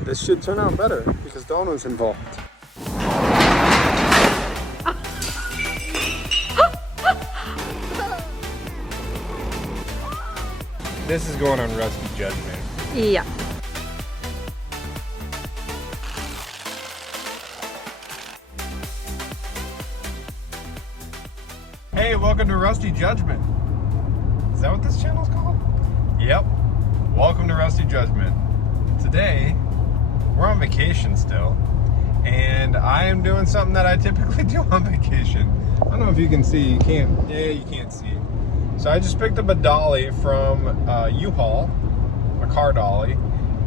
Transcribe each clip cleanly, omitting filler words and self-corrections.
This should turn out better because Dawn was involved. This is going on Rusty Judgment. Yeah. Hey, welcome to Rusty Judgment. Is that what this channel's called? Yep. Welcome to Rusty Judgment. Today, we're on vacation still, and I am doing something that I typically do on vacation. I don't know if you can see. You can't. Yeah, you can't see. So I just picked up a dolly from U-Haul, a car dolly,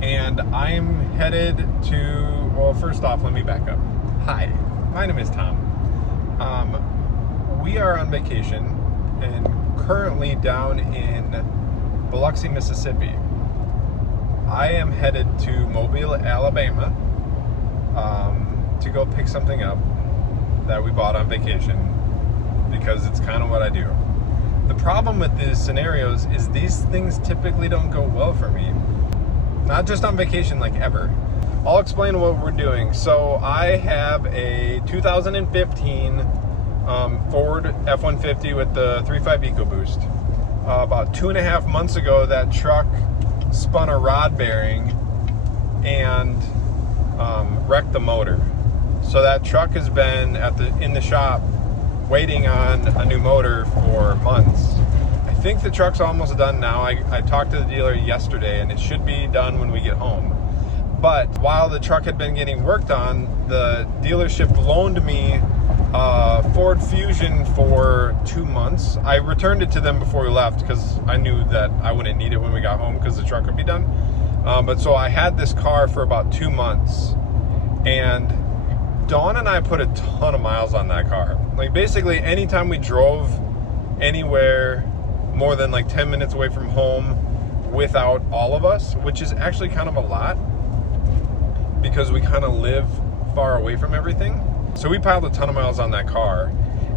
and I'm headed to. Well, first off, let me back up. Hi, my name is Tom. We are on vacation and currently down in Biloxi, Mississippi. I am headed to Mobile, Alabama, to go pick something up that we bought on vacation because it's kind of what I do. The problem with these scenarios is these things typically don't go well for me. Not just on vacation, like ever. I'll explain what we're doing. So I have a 2015 Ford F-150 with the 3.5 EcoBoost. About 2.5 months ago, that truck spun a rod bearing and wrecked the motor. So that truck has been in the shop waiting on a new motor for months. I think the truck's almost done now. I talked to the dealer yesterday and it should be done when we get home. But while the truck had been getting worked on, the dealership loaned me Ford Fusion for 2 months. I returned it to them before we left because I knew that I wouldn't need it when we got home because the truck would be done. But so I had this car for about 2 months, and Dawn and I put a ton of miles on that car. Like basically anytime we drove anywhere more than like 10 minutes away from home without all of us, which is actually kind of a lot because we kind of live far away from everything. So we piled a ton of miles on that car,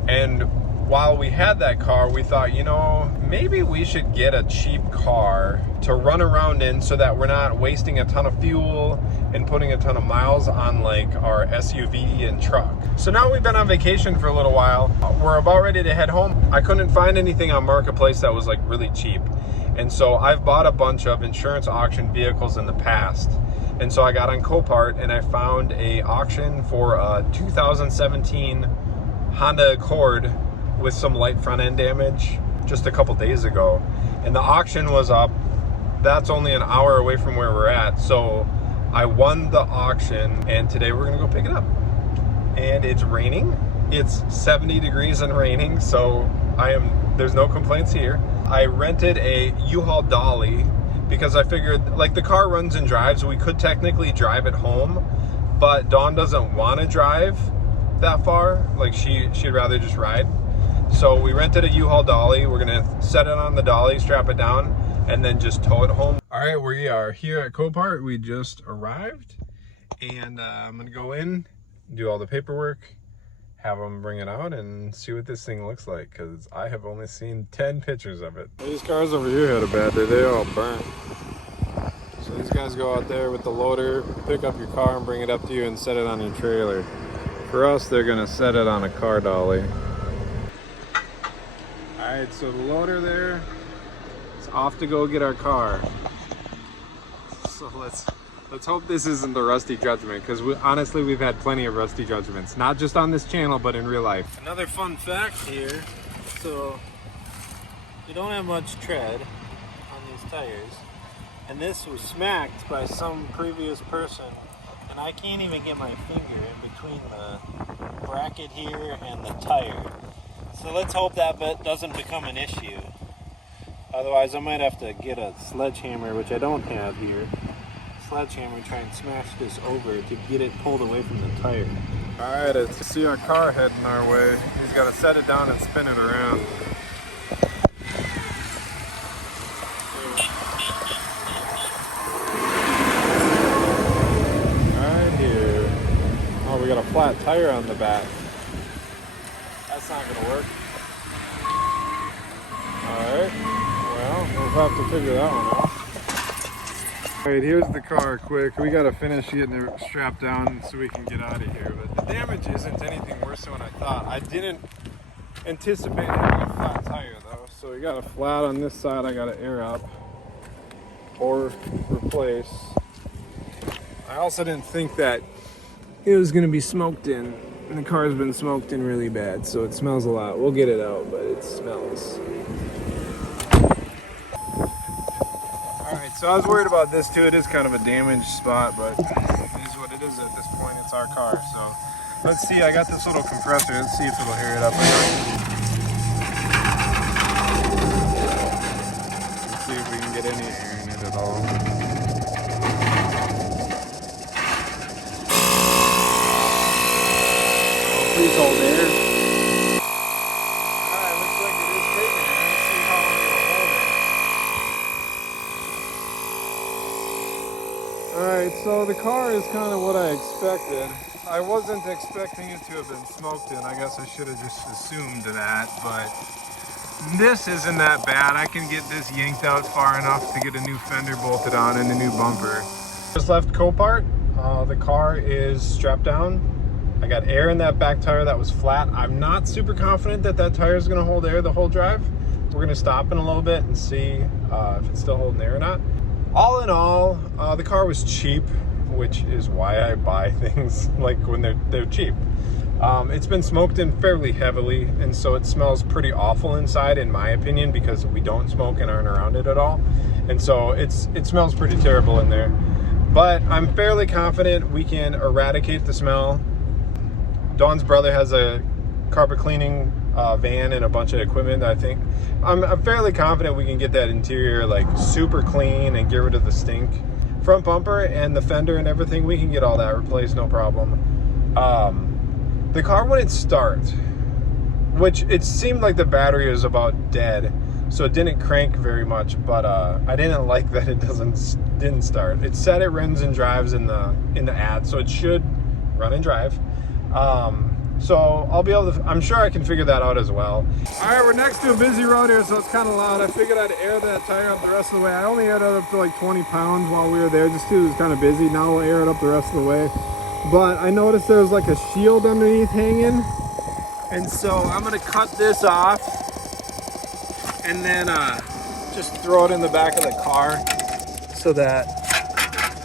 and while we had that car, we thought, you know, maybe we should get a cheap car to run around in so that we're not wasting a ton of fuel and putting a ton of miles on like our SUV and truck. So now we've been on vacation for a little while. We're about ready to head home. I couldn't find anything on Marketplace that was like really cheap. And so I've bought a bunch of insurance auction vehicles in the past. And so I got on Copart and I found a auction for a 2017 Honda Accord with some light front end damage just a couple days ago. And the auction was up. That's only an hour away from where we're at. So I won the auction and today we're gonna go pick it up. And it's raining. It's 70 degrees and raining, so there's no complaints here. I rented a U-Haul dolly because I figured, like, the car runs and drives. We could technically drive it home, but Dawn doesn't want to drive that far. Like, she'd rather just ride. So we rented a U-Haul dolly. We're gonna set it on the dolly, strap it down, and then just tow it home. All right, we are here at Copart. We just arrived, and I'm gonna go in, do all the paperwork, have them bring it out, and see what this thing looks like, because I have only seen 10 pictures of it. These cars over here had a bad day. They all burnt. So these guys go out there with the loader, pick up your car and bring it up to you and set it on your trailer. For us, they're gonna set it on a car dolly. All right, so the loader there is off to go get our car. So let's hope this isn't the Rusty Judgment, because honestly, we've had plenty of Rusty Judgments, not just on this channel, but in real life. Another fun fact here, so you don't have much tread on these tires, and this was smacked by some previous person, and I can't even get my finger in between the bracket here and the tire. So let's hope that doesn't become an issue. Otherwise, I might have to get a sledgehammer, which I don't have here. Sledgehammer and try and smash this over to get it pulled away from the tire. All right, I see our car heading our way. He's got to set it down and spin it around. Right here. Oh, we got a flat tire on the back. That's not gonna work. All right, well, we'll have to figure that one out. All right, here's the car quick. We got to finish getting it strapped down so we can get out of here. But the damage isn't anything worse than what I thought. I didn't anticipate having a flat tire though. So we got a flat on this side. I got to air up or replace. I also didn't think that it was going to be smoked in. And the car's been smoked in really bad, so it smells a lot. We'll get it out, but it smells. Alright, so I was worried about this too. It is kind of a damaged spot, but it is what it is at this point. It's our car, so let's see. I got this little compressor. Let's see if it'll air it up or not. Let's see if we can get any air in it at all. Please hold air. Alright, looks like it is taking air. Let's see how long it'll hold it. Alright, so the car is kind of what I expected. I wasn't expecting it to have been smoked in. I guess I should have just assumed that, but this isn't that bad. I can get this yanked out far enough to get a new fender bolted on and a new bumper. Just left Copart. The car is strapped down. I got air in that back tire that was flat. I'm not super confident that that tire is going to hold air the whole drive. We're going to stop in a little bit and see if it's still holding air or not. All in all, the car was cheap, which is why I buy things like when they're cheap. It's been smoked in fairly heavily, and so it smells pretty awful inside, in my opinion, because we don't smoke and aren't around it at all. And so it smells pretty terrible in there. But I'm fairly confident we can eradicate the smell. Dawn's brother has a carpet cleaning van and a bunch of equipment. I think I'm fairly confident we can get that interior like super clean and get rid of the stink. Front bumper and the fender and everything, we can get all that replaced, no problem. The car wouldn't start, which it seemed like the battery was about dead, so it didn't crank very much. But I didn't like that it didn't start. It said it runs and drives in the ad, so it should run and drive. So I'll be able to, I'm sure I can figure that out as well. All right, we're next to a busy road here, so it's kind of loud. I figured I'd air that tire up the rest of the way. I only aired it up to like 20 pounds while we were there, just because it was kind of busy. Now we'll air it up the rest of the way. But I noticed there was like a shield underneath hanging. And so I'm gonna cut this off and then just throw it in the back of the car so that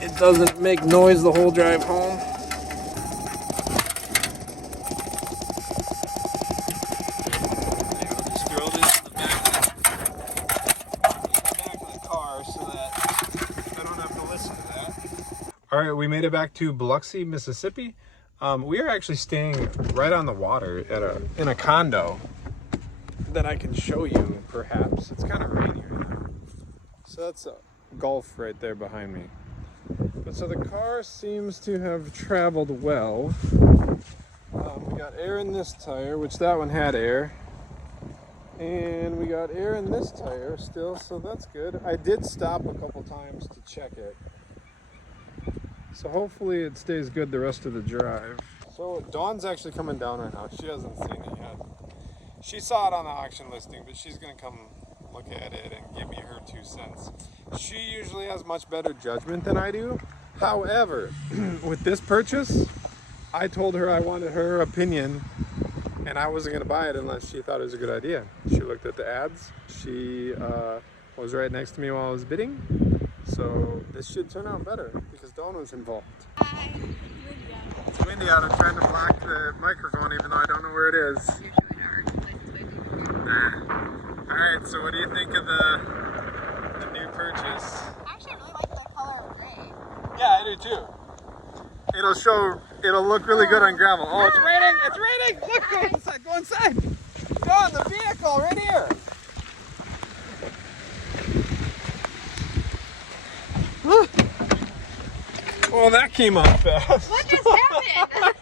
it doesn't make noise the whole drive home. All right, we made it back to Biloxi, Mississippi. We are actually staying right on the water in a condo that I can show you, perhaps. It's kind of rainy right now. So that's a Gulf right there behind me. But so the car seems to have traveled well. We got air in this tire, which that one had air. And we got air in this tire still, so that's good. I did stop a couple times to check it. So hopefully it stays good the rest of the drive. So Dawn's actually coming down right now. She hasn't seen it yet. She saw it on the auction listing, but she's gonna come look at it and give me her 2 cents. She usually has much better judgment than I do. However, with this purchase, I told her I wanted her opinion and I wasn't gonna buy it unless she thought it was a good idea. She looked at the ads. She was right next to me while I was bidding. So this should turn out better because Dawn was involved. Hi, it's windy out. I'm trying to block the microphone even though I don't know where it is. Alright, so what do you think of the new purchase? I actually really like the color of gray. Yeah, I do too. It'll look really good on gravel. Oh, it's raining! It's raining! Look, go inside, go inside! Dawn, the vehicle right here! Well, that came out fast. What just happened?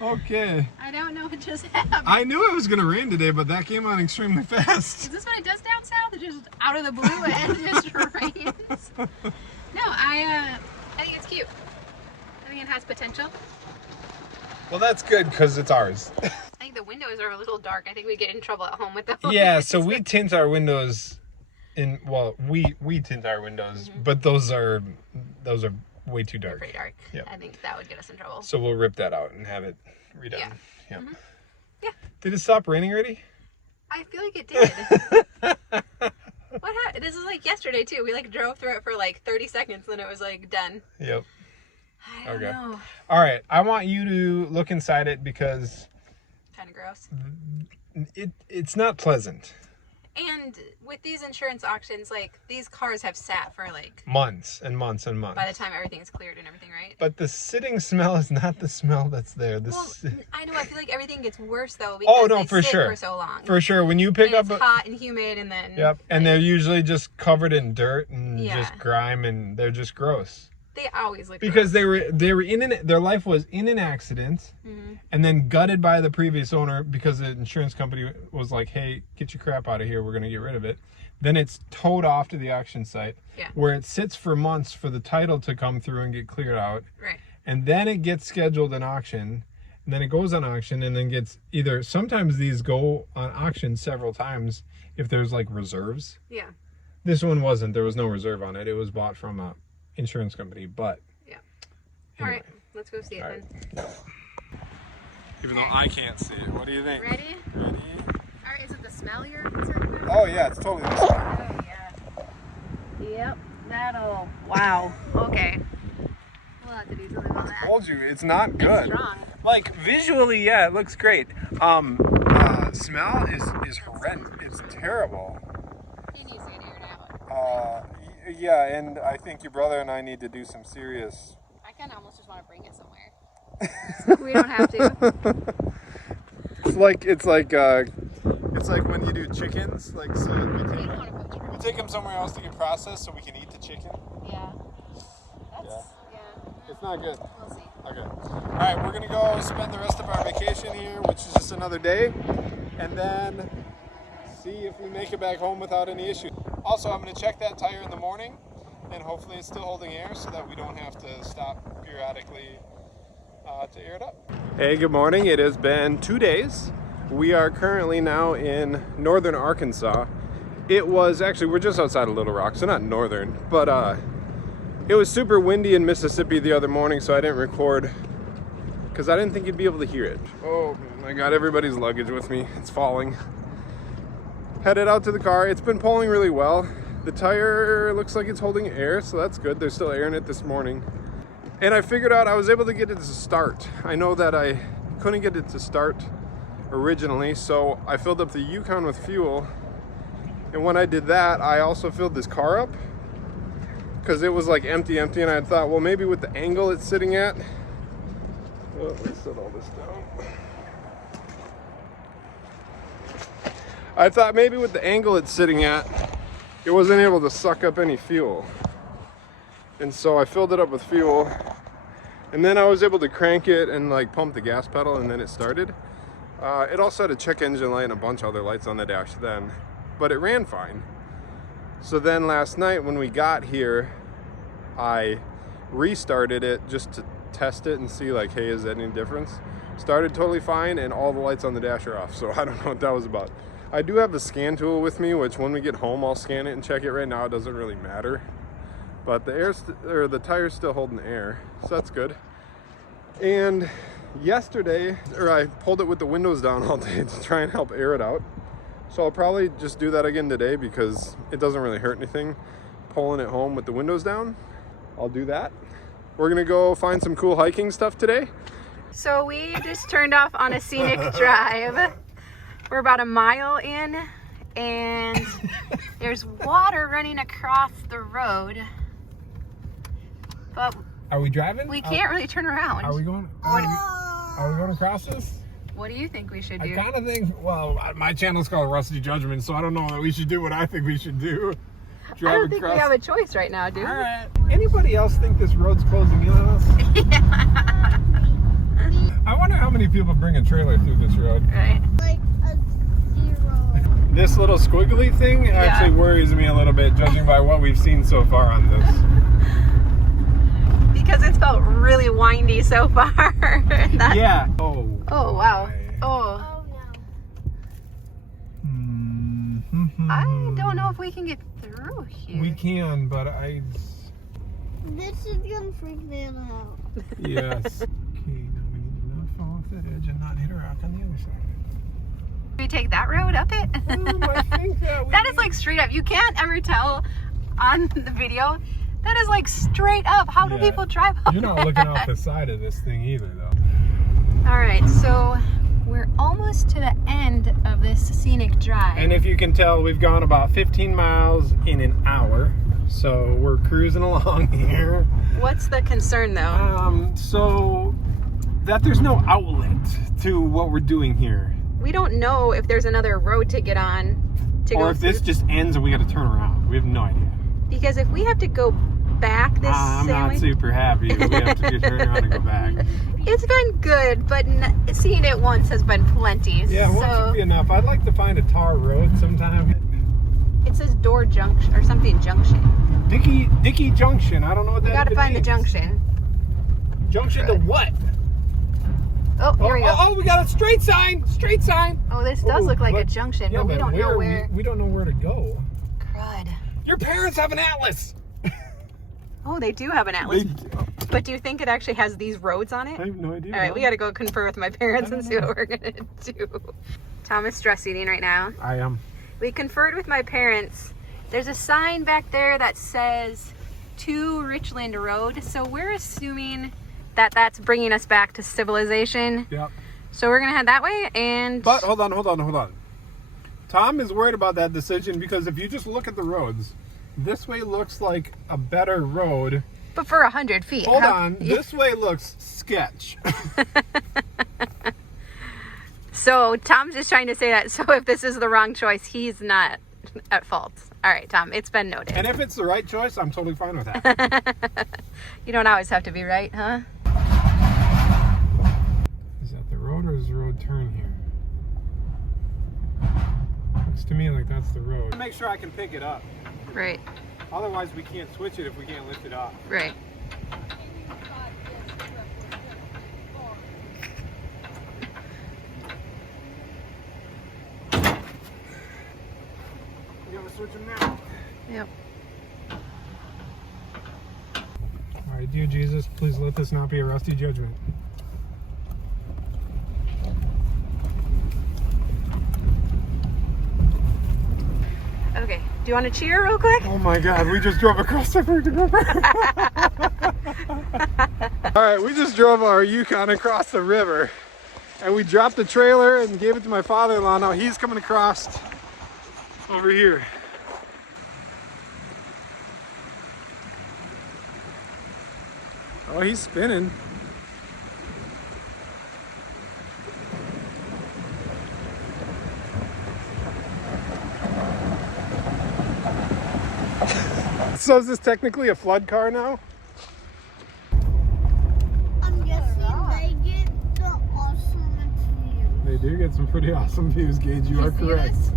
Okay. I don't know what just happened. I knew it was going to rain today, but that came on extremely fast. Is this what it does down south? It just out of the blue and it just rains? No, I think it's cute. I think it has potential. Well, that's good because it's ours. I think the windows are a little dark. I think we get in trouble at home with those. Yeah, so we tint our windows We tint our windows, but those are way too dark. Pretty dark. Yep. I think that would get us in trouble. So we'll rip that out and have it redone. Yeah. Yep. Yeah. Did it stop raining already? I feel like it did. What happened? This is like yesterday too. We like drove through it for like 30 seconds, then it was like done. Yep. I don't know. All right. I want you to look inside it because Kind of gross. it's not pleasant. And with these insurance auctions, like these cars have sat for like Months and months and months. by the time everything's cleared and everything, right? But the sitting smell is not the smell that's there. Well, I know. I feel like everything gets worse though because they for sit sure. for so long. For sure. When you pick and up it's hot and humid, and then Yep. And they're usually just covered in dirt and Yeah. just grime, and they're just gross. they always look Because gross. they were in their life was in an accident, and then gutted by the previous owner because the insurance company was like, "Hey, get your crap out of here. We're gonna get rid of it." Then it's towed off to the auction site, where it sits for months for the title to come through and get cleared out, Right. and then it gets scheduled an auction, and then it goes on auction, and then gets either sometimes these go on auction several times if there's like reserves. Yeah. This one wasn't. There was no reserve on it. It was bought from a insurance company, but Yeah. anyway. All right. Let's go see it All right. then. Even though I can't see it. What do you think? Ready? Ready? All right. Is it the smell you're concerned about? Oh yeah, it's totally the same. Oh yeah. Yep. That'll. Wow. Okay. We'll have to do something about that. Told you, it's not good. It's strong. Like visually, yeah, it looks great. Smell is horrendous. It's terrible. He needs to get aired out. Yeah, and I think your brother and I need to do some serious. I kind of almost just want to bring it somewhere. We don't have to. It's like when you do chickens, like so We don't want to put we take them somewhere else to get processed so we can eat the chicken. Yeah. That's, yeah. It's not good. We'll see. Okay. All right, we're gonna go spend the rest of our vacation here, which is just another day, and then see if we make it back home without any issues. Also, I'm gonna check that tire in the morning, and hopefully it's still holding air so that we don't have to stop periodically to air it up. Hey, good morning. It has been 2 days. We are currently now in northern Arkansas. It was actually, we're just outside of Little Rock, so not northern, but it was super windy in Mississippi the other morning, so I didn't record because I didn't think you'd be able to hear it. Oh, I got everybody's luggage with me. It's falling. Headed out to the car. It's been pulling really well. The tire looks like it's holding air, so that's good. There's still air in it this morning. And I figured out I was able to get it to start. I know that I couldn't get it to start originally, so I filled up the Yukon with fuel. And when I did that, I also filled this car up because it was like empty, and I thought, well, maybe with the angle it's sitting at. Oh, let's set all this down. I thought maybe with the angle it's sitting at, it wasn't able to suck up any fuel. And so I filled it up with fuel, and then I was able to crank it and like pump the gas pedal, and then it started. It also had a check engine light and a bunch of other lights on the dash then, but it ran fine. So then last night when we got here, I restarted it just to test it and see like, hey, is that any difference? Started totally fine, and all the lights on the dash are off, so I don't know what that was about. I do have a scan tool with me, which when we get home I'll scan it and check it. Right now it doesn't really matter, but the tire's still holding air, so that's good. And yesterday, I pulled it with the windows down all day to try and help air it out, so I'll probably just do that again today because it doesn't really hurt anything pulling it home with the windows down. I'll do that. We're gonna go find some cool hiking stuff today. So we just turned off on a scenic drive. We're about a mile in, and there's water running across the road, but Are we driving? we can't really turn around. Are we going? Are we going across this? What do you think we should I do? kind of think. Well, my channel's called Rusty Judgment, so I don't know that we should do what I think we should do. I don't think we have a choice right now, do we? All right. Anybody else think this road's closing in on us? Yeah. I wonder how many people bring a trailer through this road. Right. Like a 0. This little squiggly thing actually worries me a little bit, judging by what we've seen so far on this. Because it's felt really windy so far. Yeah. Oh. Oh, wow. my. Oh. Oh no. I don't know if we can get through here. We can, but This is gonna freak me out. Yes. Okay, now we need to not fall off that edge and not hit a rock on the other side. We take that road up it? I think that That is like straight up. You can't ever tell on the video. That is like straight up. How do people drive up You're not that? looking off the side of this thing either, though. All right, so we're almost to the end of this Scenic Drive. And if you can tell, we've gone about 15 miles in an hour. So we're cruising along here. What's the concern though? So that there's no outlet to what we're doing here. We don't know if there's another road to get on to go Or if this through. just ends and we got to turn around. We have no idea. Because if we have to go back this I'm same not way, super happy that we have to just turn around and go back. it's been good, but seeing it once has been plenty. Yeah, once so would be enough. I'd like to find a tar road sometime. it says Door Junction or something Junction. Dickey Junction. I don't know what that We gotta even find the means. junction. Junction to what? Oh, here we go. Oh, we got a straight sign. Straight sign. Oh, this does look like a but- junction, yeah, but we don't know where. We don't know where to go. Crud. Your parents have an atlas. Oh, they do have an atlas. But do you think it actually has these roads on it? I have no idea. All right, we got to go confer with my parents and see what we're going to do. Thomas stress eating right now. I am. We conferred with my parents. There's a sign back there that says to Richland Road. So we're assuming that that's bringing us back to civilization. Yep. So we're going to head that way and... But hold on. Tom is worried about that decision because if you just look at the roads, this way looks like a better road. But for 100 feet. Hold on. This way looks sketch. So Tom's just trying to say that. So if this is the wrong choice, he's not at fault. All right, Tom, it's been noted. And if it's the right choice, I'm totally fine with that. You don't always have to be right, huh? Is that the road or is the road turn here? Looks to me like that's the road. Make sure I can pick it up. Right, Otherwise, we can't switch it if we can't lift it off. right. We gotta switch them now. Yep. All right, dear Jesus, please let this not be a rusty judgment. Okay, do you want to cheer real quick? Oh my God, we just drove across the river. All right, we just drove our Yukon across the river and we dropped the trailer and gave it to my father-in-law. Now he's coming across over here. Oh, he's spinning. So is this technically a flood car now? I'm guessing they get the awesome view. They do get some pretty awesome views, Gage. You are see correct. this?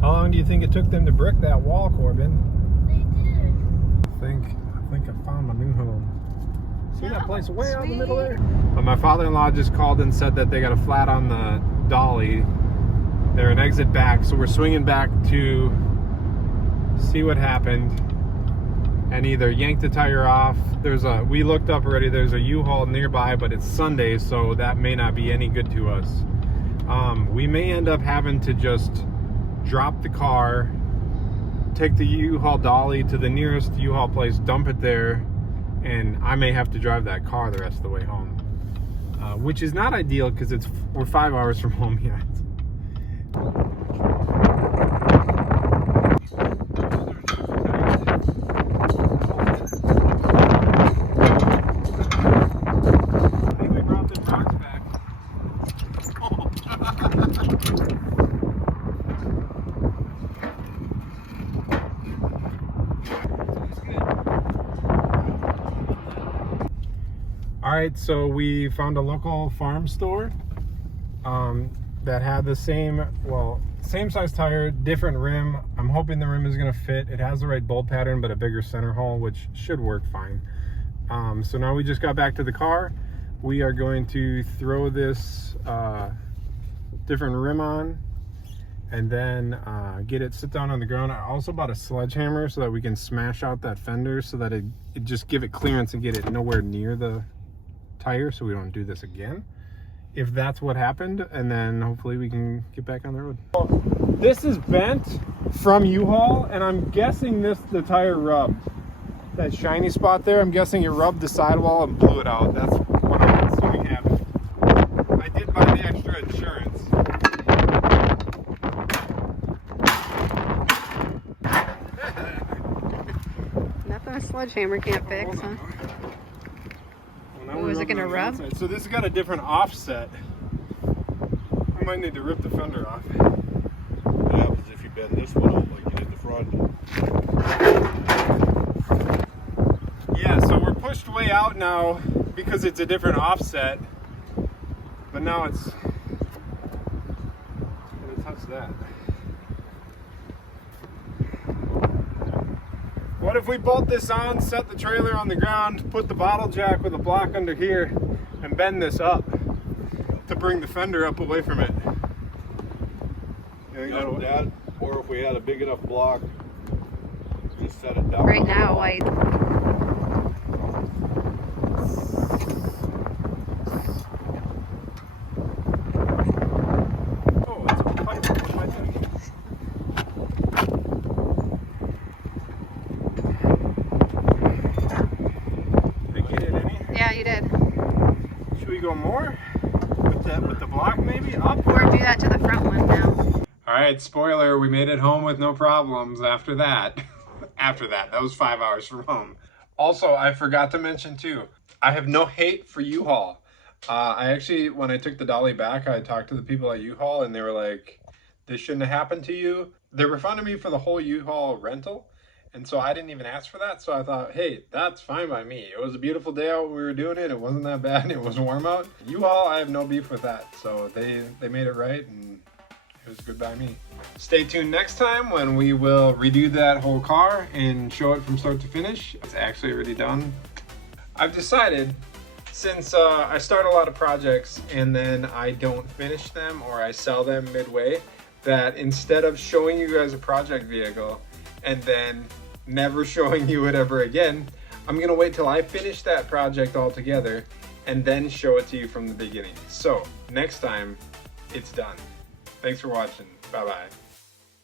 How long do you think it took them to brick that wall, Corbin? They did. I think I found my new home. See that place way out in the middle there? Sweet. My father-in-law just called and said that they got a flat on the dolly. They're an exit back, so we're swinging back to see what happened and either yank the tire off. We looked up already, there's a U-Haul nearby, but it's Sunday, so that may not be any good to us. We may end up having to just drop the car, take the U-Haul dolly to the nearest U-Haul place, dump it there, and I may have to drive that car the rest of the way home, which is not ideal because we're 5 hours from home yet. I think we brought the rocks back. All right, so we found a local farm store that had the same size tire, different rim. I'm hoping the rim is gonna fit. It has the right bolt pattern, but a bigger center hole, which should work fine. So now we just got back to the car. We are going to throw this different rim on, and then get it sit down on the ground. I also bought a sledgehammer so that we can smash out that fender so that it just give it clearance and get it nowhere near the tire so we don't do this again. If that's what happened, and then hopefully we can get back on the road. This is bent from U-Haul, and I'm guessing the tire rubbed. That shiny spot there, I'm guessing it rubbed the sidewall and blew it out. That's what I'm assuming happened. I did buy the extra insurance. Nothing a sledgehammer can't fix, huh? Oh, is it gonna rub? So this has got a different offset. I might need to rip the fender off. What happens if you bend this one out like you did the front? Yeah, so we're pushed way out now because it's a different offset. But now it's gonna touch that. What if we bolt this on, set the trailer on the ground, put the bottle jack with a block under here, and bend this up to bring the fender up away from it? You think that'll That, or if we had a big enough block, just set it down. Right now, Oh, it's a pipe. Did I get it any? yeah, you did. Should we go more? With the block maybe? Up? Or do that to the front one now. Alright, spoiler, we made it home with no problems after that. That was 5 hours from home. Also, I forgot to mention too, I have no hate for U-Haul. I actually, when I took the dolly back, I talked to the people at U-Haul and they were like, this shouldn't have happened to you. They were funding me for the whole U-Haul rental. And so I didn't even ask for that. So I thought, hey, that's fine by me. It was a beautiful day out when we were doing it. It wasn't that bad. It was warm out. U-Haul, I have no beef with that. So they made it right and it was good by me. Stay tuned next time when we will redo that whole car and show it from start to finish. It's actually already done. I've decided, since I start a lot of projects and then I don't finish them or I sell them midway, that instead of showing you guys a project vehicle and then never showing you it ever again, I'm gonna wait till I finish that project altogether and then show it to you from the beginning. So next time, it's done. Thanks for watching. Bye-bye.